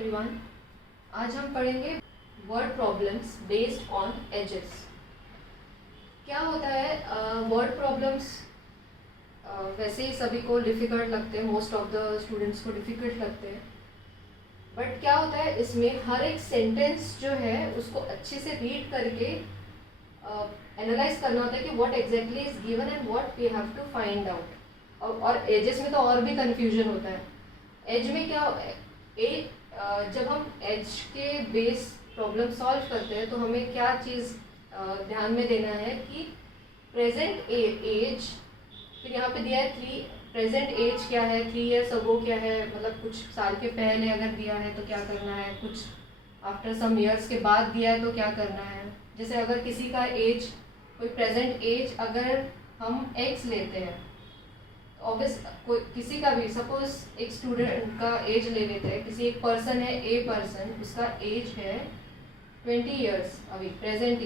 Everyone, आज हम पढ़ेंगे word problems based on edges. क्या होता है वर्ड प्रॉब्लम्स वैसे ही सभी को डिफ़िकल्ट लगते हैं, मोस्ट ऑफ द स्टूडेंट्स को डिफ़िकल्ट लगते हैं। बट क्या होता है इसमें हर एक सेंटेंस जो है उसको अच्छे से रीड करके एनालाइज करना होता है कि what exactly is given and what we have to find out. और एजेस में तो और भी कन्फ्यूजन होता है। एज में क्या जब हम एज के बेस प्रॉब्लम सॉल्व करते हैं तो हमें क्या चीज़ ध्यान में देना है कि प्रेजेंट एज, फिर यहाँ पे दिया है 3, प्रेजेंट एज क्या है, 3 ईयर्स अगो क्या है, मतलब कुछ साल के पहले अगर दिया है तो क्या करना है, कुछ आफ्टर सम ईयर्स के बाद दिया है तो क्या करना है। जैसे अगर किसी का एज, कोई प्रेजेंट एज अगर हम x लेते हैं, ऑब्वियस कोई किसी का भी, सपोज एक स्टूडेंट का एज ले लेते हैं, किसी एक पर्सन है ए पर्सन, उसका एज है 20 ईयर्स, अभी प्रेजेंट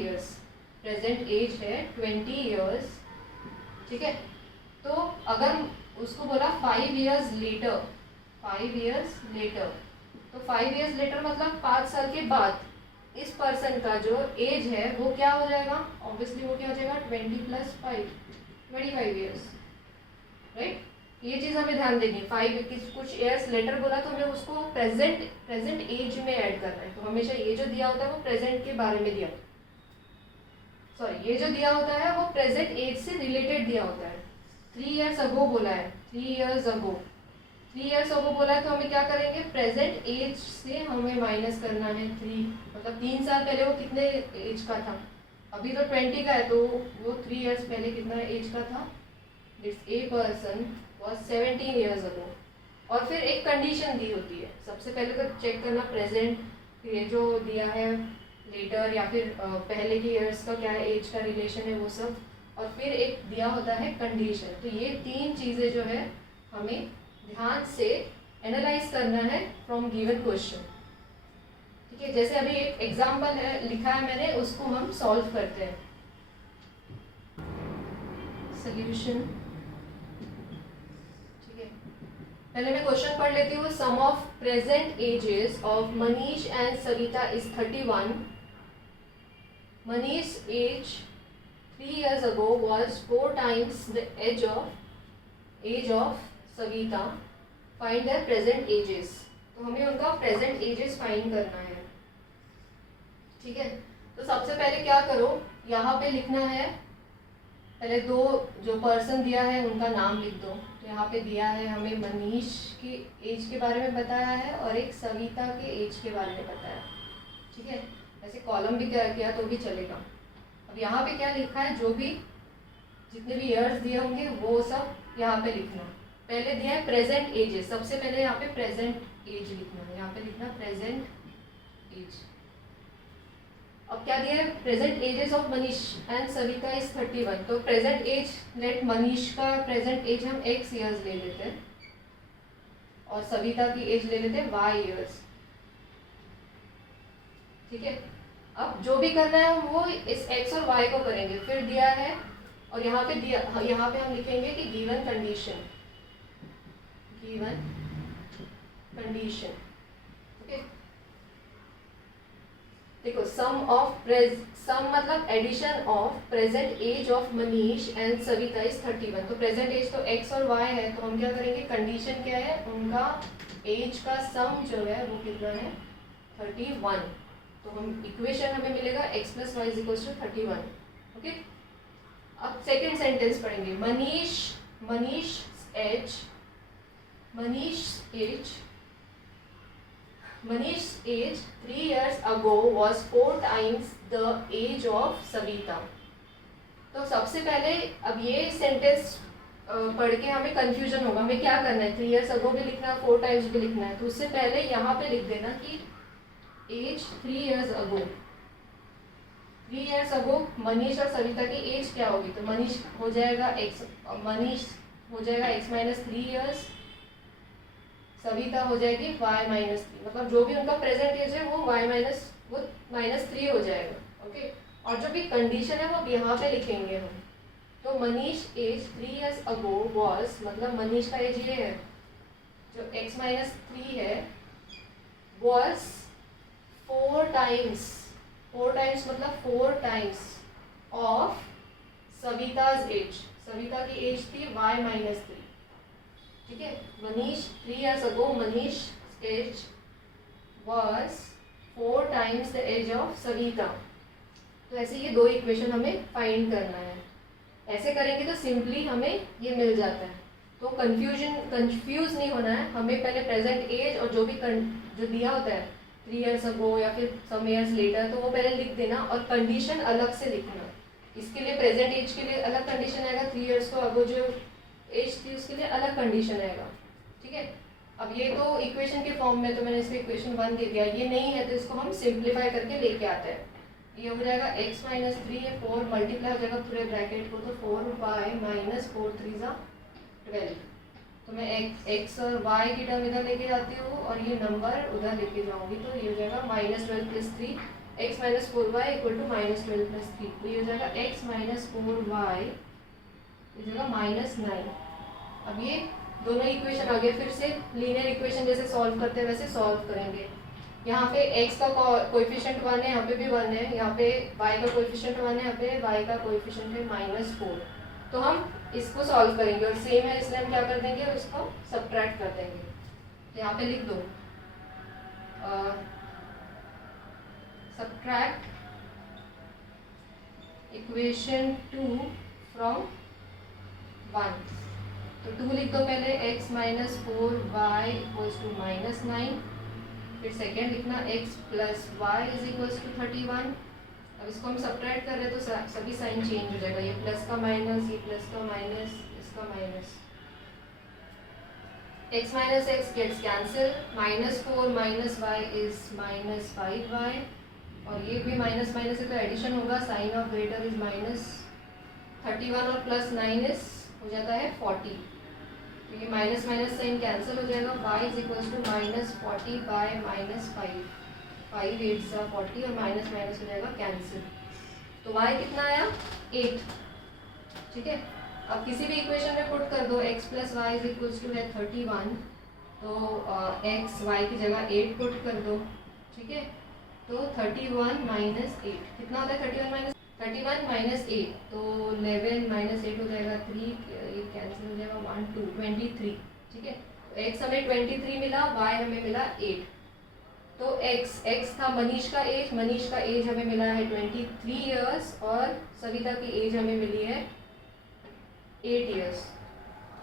एज है 20 ईयर्स, ठीक है। तो अगर उसको बोला 5 ईयर्स लेटर, तो 5 ईयर्स लेटर मतलब 5 साल के बाद इस पर्सन का जो एज है वो क्या हो जाएगा, ऑब्वियसली वो क्या हो जाएगा 20 + 5, 25 ईयर्स, राइट। ये चीज़ हमें ध्यान देनी है। 5 कुछ ईयर्स लेटर बोला तो हमें उसको प्रेजेंट एज में ऐड करना है। तो हमेशा ये जो दिया होता है वो प्रेजेंट के बारे में दिया, ये जो दिया होता है वो प्रेजेंट एज से रिलेटेड दिया होता है। 3 ईयर्स अगो बोला है, 3 ईयर्स अगो बोला है, तो हमें क्या करेंगे, प्रेजेंट एज से हमें माइनस करना है 3, मतलब 3 साल पहले वो कितने एज का था, अभी तो 20 का है, तो वो 3 ईयर्स पहले कितना एज का था, this a person was 17 years ago. और फिर एक कंडीशन दी होती है, सबसे पहले तो चेक करना प्रेजेंट, ये जो दिया है लेटर या फिर पहले के ईयर्स का क्या है, एज का रिलेशन है वो सब, और फिर एक दिया होता है कंडीशन। तो ये 3 चीज़ें जो है हमें ध्यान से एनालाइज करना है फ्रॉम गिवन क्वेश्चन, ठीक है। जैसे अभी एक एग्जाम्पल है लिखा है मैंने, उसको हम सॉल्व करते हैं। सोल्यूशन, ठीक है। पहले मैं क्वेश्चन पढ़ लेती हूँ। Sum of present ages of Manish and Savita is 31. Manish age 3 years ago was 4 times the age of Savita. Find their present ages. तो हमें उनका प्रेजेंट एजेस फाइंड करना है, ठीक है। तो सबसे पहले क्या करो, यहाँ पे लिखना है, पहले 2 जो पर्सन दिया है उनका नाम लिख दो। तो यहाँ पे दिया है हमें मनीष के एज के बारे में बताया है और एक सविता के एज के बारे में बताया, ठीक है। ऐसे कॉलम भी किया तो भी चलेगा। अब यहाँ पे क्या लिखा है, जो भी जितने भी ईयर्स दिए होंगे वो सब यहाँ पे लिखना। पहले दिया है प्रेजेंट एजेस, सबसे पहले यहाँ पे प्रेजेंट एज लिखना है, यहाँ पे लिखना प्रेजेंट एज। अब क्या दिया है, present ages of Manish and Savita is 31। तो प्रेजेंट एज, लेट मनीष का प्रेजेंट एज हम x ईयर्स ले लेते हैं और सविता की एज ले लेते हैं y ईयर्स, ठीक है। अब जो भी करना है वो इस x और y को करेंगे। फिर दिया है और यहाँ पे हम लिखेंगे कि गिवन कंडीशन, ओके। देखो, सम मतलब addition of present age of Manish and Savita is 31। तो प्रेजेंट एज तो x और y है, तो हम क्या करेंगे, कंडीशन क्या है, उनका एज का सम जो है वो कितना है 31। तो हम इक्वेशन हमें मिलेगा x + y = 31, ओके। अब सेकेंड सेंटेंस पढ़ेंगे। Manish age 3 years ago was 4 times the age of Savita. तो सबसे पहले अब ये सेंटेंस पढ़ के हमें कंफ्यूजन होगा, हमें क्या करना है, 3 years ago भी लिखना है, 4 times भी लिखना है। तो उससे पहले यहाँ पे लिख देना कि एज 3 years ago मनीष और सविता की एज क्या होगी। तो मनीष हो जाएगा x - 3 years, सविता हो जाएगी y - 3, मतलब जो भी उनका प्रेजेंट एज है वो -3 हो जाएगा, ओके। और जो भी कंडीशन है वो यहाँ पे लिखेंगे हम। तो Manish age 3 years ago was, मतलब मनीष का एज ये है, जो x - 3 है was 4 times, 4 times मतलब 4 times of सविता's age. सविता की एज थी y-3. ठीक है, Manish 3 years ago Manish age was 4 times the age of Savita. तो ऐसे ये दो इक्वेशन हमें फाइंड करना है. ऐसे करेंगे तो सिंपली हमें ये मिल जाता है. तो कंफ्यूज नहीं होना है. हमें पहले प्रेजेंट एज और जो भी जो दिया होता है 3 years ago या फिर सम ईयर्स लेटर, तो वो पहले लिख देना और कंडीशन अलग से लिखना. इसके लिए प्रेजेंट एज के लिए अलग कंडीशन आएगा, 3 years को अगो जो एज थी उसके लिए अलग कंडीशन आएगा. ठीक है, अब ये तो इक्वेशन के फॉर्म में, तो मैंने इसको इक्वेशन 1 दे दिया. ये नहीं है तो इसको हम सिंप्लीफाई करके लेके आते हैं. ये हो जाएगा x माइनस 3 है, 4 मल्टीप्लाई हो जाएगा पूरे ब्रैकेट को, तो 4y माइनस 4 3 12. तो मैं x और y की टर्म इधर लेके जाती हूँ और ये नंबर उधर लेके जाऊँगी, तो ये हो जाएगा -12 + 3 x minus 4y equal to -12 + 3. तो ये हो जाएगा x माइनस 4y, ये हो जाएगा -9. अब ये दोनों इक्वेशन आगे फिर से लीनियर इक्वेशन जैसे सॉल्व करते हैं वैसे सॉल्व करेंगे. यहाँ पे x का कोएफिशिएंट 1 है, यहाँ पे भी 1 है, यहाँ पे y का कोएफिशिएंट 1 है, यहाँ पे y का कोएफिशिएंट है -4. तो हम इसको सॉल्व करेंगे और सेम है इसलिए हम क्या कर देंगे, उसको सब्ट्रैक्ट कर देंगे. तो यहाँ पे लिख दो सब्ट्रैक्ट इक्वेशन 2 फ्रॉम 1. तो 2 लिख दो पहले, x minus 4y equals to -9. फिर सेकेंड लिखना x plus y is equals to 31. अब इसको हम सब्ट्रैक्ट कर रहे हैं तो सभी साइन चेंज हो जाएगा. ये प्लस का माइनस, ये प्लस का माइनस, इसका minus. x minus x gets cancel. -4 minus y is -5y. और ये भी माइनस माइनस है तो एडिशन होगा. साइन ऑफ ग्रेटर इज -31 और +9 इज हो जाता है 40. तो ये माइनस माइनस साइन कैंसिल हो जाएगा. y is equals to -40 by -5. 5 8 40 और माइनस माइनस हो जाएगा कैंसिल. तो y कितना आया 8. ठीक है, अब किसी भी इक्वेशन में पुट कर दो. x plus y is equals to है 31. तो x y की जगह 8 पुट कर दो. ठीक है, तो 31 माइनस 8 कितना होता है 31 माइनस 8. तो 11 माइनस 8 हो जाएगा 3. ये कैंसिल हो जाएगा 1 2 23. ठीक है, तो x हमें 23 मिला, y हमें मिला 8. तो x था मनीष का एज हमें मिला है 23 इयर्स और सविता की एज हमें मिली है 8 इयर्स.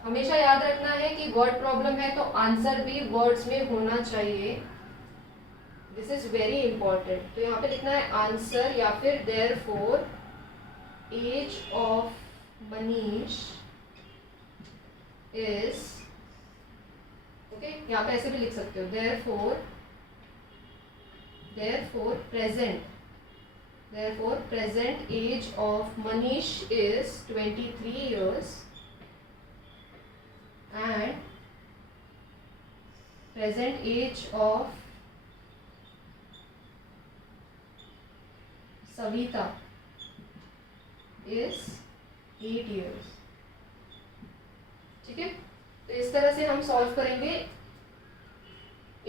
हमेशा याद रखना है कि वर्ड प्रॉब्लम है तो आंसर भी वर्ड्स में होना चाहिए. This is very important. तो यहाँ पे लिखना है आंसर या फिर therefore age of Manish is, okay, यहाँ पे ऐसे भी लिख सकते हो therefore present age of Manish is 23 years and present age of Savita is 8 years. ठीक है, तो इस तरह से हम सॉल्व करेंगे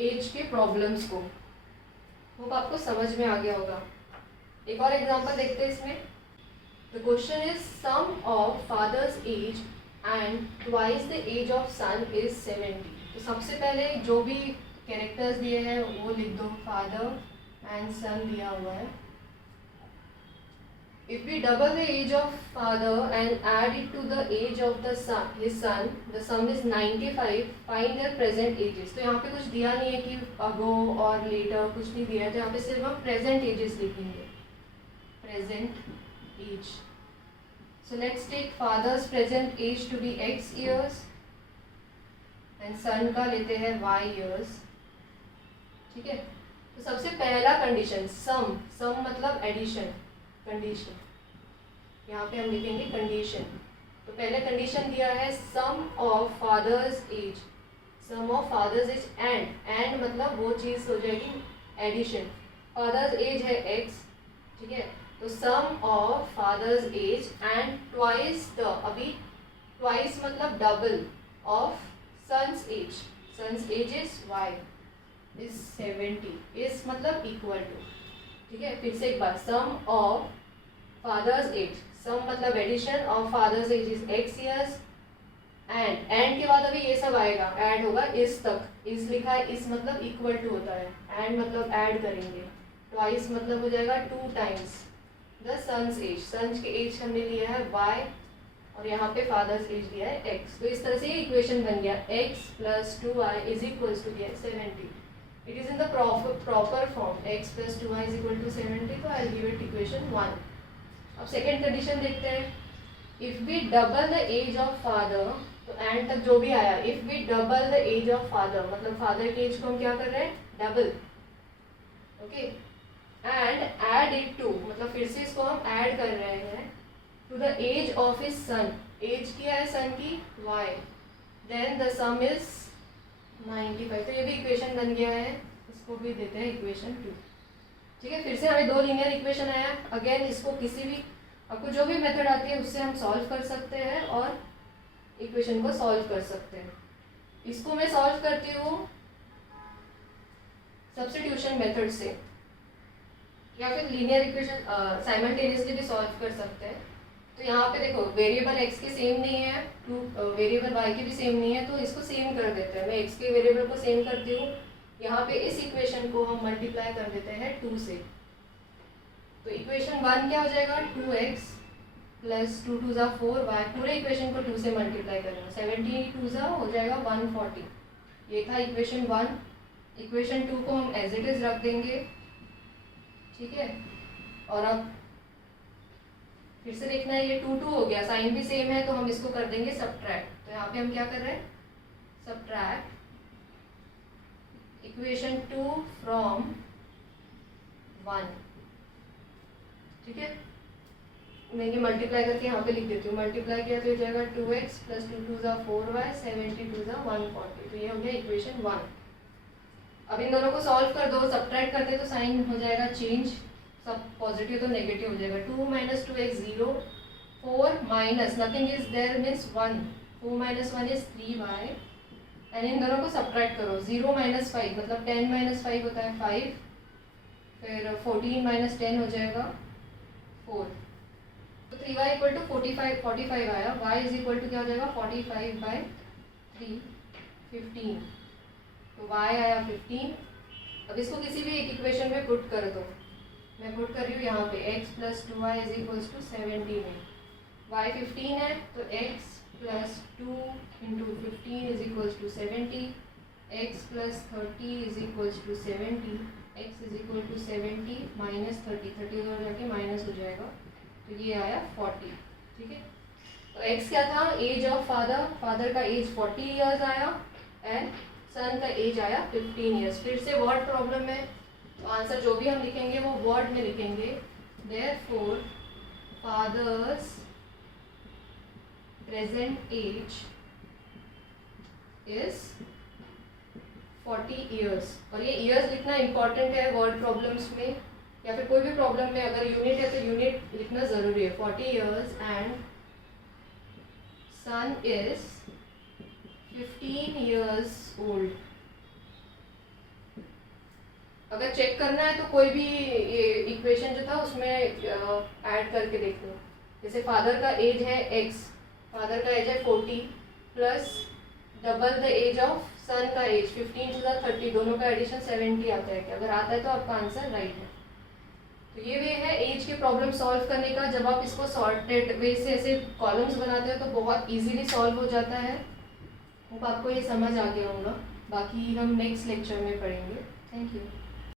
एज के प्रॉब्लम्स को. होप आपको समझ में आ गया होगा. एक और एग्जांपल देखते हैं इसमें. The question is sum of father's age and twice the age of son is 70. तो सबसे पहले जो भी कैरेक्टर्स दिए हैं वो लिख दो. फादर एंड सन दिया हुआ है. If we double the age of father and add it to the age of the son, his son, the sum is 95. Find their present ages. तो यहाँ पे कुछ दिया नहीं है कि ago और later कुछ नहीं दिया है. तो यहाँ पे सिर्फ हम present ages लिखेंगे. Present age. So let's take father's present age to be x years and son का लेते हैं y years. ठीक है, तो सबसे पहला कंडीशन सम मतलब एडिशन. कंडीशन यहाँ पे हम लिखेंगे कंडीशन. तो पहले कंडीशन दिया है sum of father's age. And मतलब वो चीज़ हो जाएगी एडिशन. फादर्स एज है x. ठीक है, तो sum of father's age and twice the, अभी ट्वाइस मतलब double of son's age. Son's age is y. Is 70, is मतलब इक्वल टू, ठीक है। फिर से एक बार, sum of father's age, sum मतलब addition of father's age is x years, and के बाद अभी ये सब आएगा, ऐड होगा इस तक, इस लिखा है, इस मतलब इक्वल टू होता है, एंड मतलब ऐड करेंगे, ट्वाइस मतलब हो जाएगा 2 times the son's age, son's के एज हमने लिया है y और यहाँ पे फादर्स एज दिया है x। तो इस तरह से ये इक्वेशन बन गया, x plus 2y is equals to दिया है 70। It is in the proper form, x plus 2y is equal to 70, तो आई गिव इट इक्वेशन 1। अब सेकेंड कंडीशन देखते हैं, if we double the age of father, तो end तक जो भी आया, if we double the age of father मतलब फादर के एज को हम क्या कर रहे हैं, double, okay, and add it to मतलब फिर से इसको हम ऐड कर रहे हैं to the age of his son, age क्या है सन की y, then the sum is 95। तो ये भी इक्वेशन बन गया है, इसको भी देते हैं इक्वेशन 2, ठीक है। फिर से हमें 2 लीनियर इक्वेशन आया, अगेन इसको किसी भी, आपको जो भी मेथड आती है उससे हम सॉल्व कर सकते हैं और इक्वेशन को सॉल्व कर सकते हैं। इसको मैं सॉल्व करती हूँ सब्स्टिट्यूशन मेथड से, या फिर लीनियर इक्वेशन साइमल्टेनियसली भी सॉल्व कर सकते हैं। तो यहाँ पे देखो, वेरिएबल x के सेम नहीं है, वेरिएबल y के भी सेम नहीं है, तो इसको सेम कर देते हैं। मैं x के वेरिएबल को सेम करती हूँ, यहाँ पे इस इक्वेशन को हम मल्टीप्लाई कर देते हैं 2 से। तो इक्वेशन 1 क्या हो जाएगा, 2x प्लस 2 2 4y, पूरे इक्वेशन को 2 से मल्टीप्लाई करेंगे, 70 2 हो जाएगा 140। ये था इक्वेशन 1। इक्वेशन 2 को हम एज इट इज रख देंगे, ठीक है। और अब फिर से देखना है, ये 2 2 हो गया, साइन भी सेम है, तो हम इसको कर देंगे सब्ट्रैक्ट। तो यहाँ पे हम क्या कर रहे हैं, सब्ट्रैक्ट इक्वेशन 2 फ्रॉम 1, ठीक है। मैं ये मल्टीप्लाई करके यहाँ पे लिख देती हूँ, मल्टीप्लाई किया तो ये जाएगा 2x प्लस 2 2 4y 70 2 140। तो ये हो गया इक्वेशन 1। अब इन दोनों को सॉल्व कर दो, सब्ट्रैक्ट करते तो साइन हो जाएगा चेंज, सब पॉजिटिव तो नेगेटिव हो जाएगा, 2 - 2x 0, 4 minus nothing is there means 1, 4 - 1 is 3y, and इन दोनों को सब्ट्रैक्ट करो, 0 - 5 मतलब 10 - 5 होता है 5, फिर 14 - 10 हो जाएगा 4। तो 3y इक्वल टू 45 आया, y इज इक्वल टू क्या हो जाएगा 45/3 15, तो y आया 15। अब इसको किसी भी एक इक्वेशन में पुट कर दो, मैं पुट कर रही हूँ यहाँ पे x plus 2y is equals to 70 में, y 15 है तो x plus 2 into 15 is equals to 70, x plus 30 is equals to 70, x is equal to 70 minus 30 उधर जाके माइनस हो जाएगा, तो ये आया 40, ठीक है। तो x क्या था, एज ऑफ फादर, फादर का एज 40 ईयर्स आया एंड सन का एज आया 15 ईयर्स। फिर से वर्ड प्रॉब्लम है, तो आंसर जो भी हम लिखेंगे वो वर्ड में लिखेंगे, therefore father's present age is 40 years. और ये ईयर्स लिखना इंपॉर्टेंट है वर्ड प्रॉब्लम्स में, या फिर कोई भी प्रॉब्लम में अगर यूनिट है तो यूनिट लिखना ज़रूरी है, 40 years and son is 15 years old. अगर चेक करना है तो कोई भी इक्वेशन जो था उसमें ऐड करके देख लो, जैसे फादर का एज है x, फादर का एज है 40 plus double the age of son का एज 15 to 30, दोनों का एडिशन 70 आता है क्या, अगर आता है तो आपका आंसर राइट है। तो ये वे है एज के प्रॉब्लम सॉल्व करने का। जब आप इसको सॉर्टेड वे से ऐसे कॉलम्स बनाते हो तो बहुत इजीली सॉल्व हो जाता है। होप आपको ये समझ आ गया होगा, बाकी हम नेक्स्ट लेक्चर में पढ़ेंगे। Thank you.